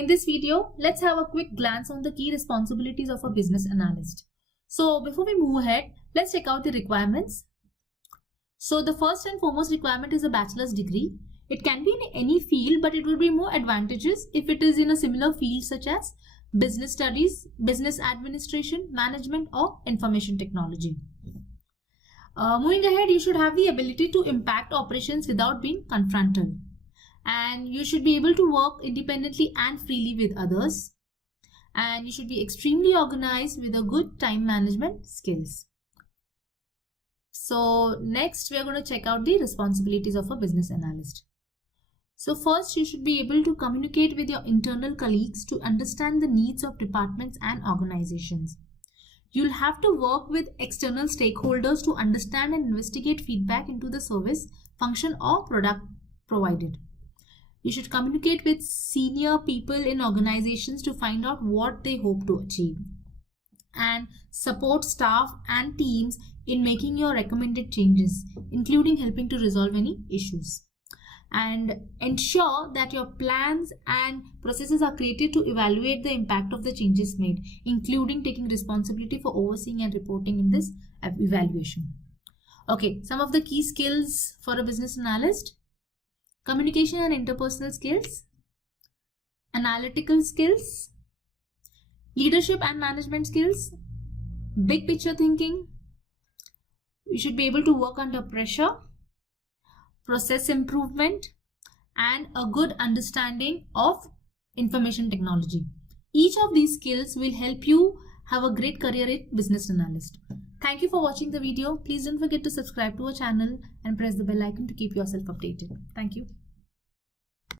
In this video, let's have a quick glance on the key responsibilities of a business analyst. So before we move ahead, let's check out the requirements. So the first and foremost requirement is a bachelor's degree. It can be in any field, but it will be more advantageous if it is in a similar field such as business studies, business administration, management, or information technology. Moving ahead, you should have the ability to impact operations without being confrontal. And you should be able to work independently and freely with others. And you should be extremely organized with a good time management skills. So next, we are going to check out the responsibilities of a business analyst. So first, you should be able to communicate with your internal colleagues to understand the needs of departments and organizations. You'll have to work with external stakeholders to understand and investigate feedback into the service, function, or product provided. You should communicate with senior people in organizations to find out what they hope to achieve, and support staff and teams in making your recommended changes, including helping to resolve any issues. And ensure that your plans and processes are created to evaluate the impact of the changes made, including taking responsibility for overseeing and reporting in this evaluation. Okay, some of the key skills for a business analyst: communication and interpersonal skills, analytical skills, leadership and management skills, big picture thinking. You should be able to work under pressure, process improvement, and a good understanding of information technology. Each of these skills will help you have a great career in business analyst. Thank you for watching the video. Please don't forget to subscribe to our channel and press the bell icon to keep yourself updated. Thank you.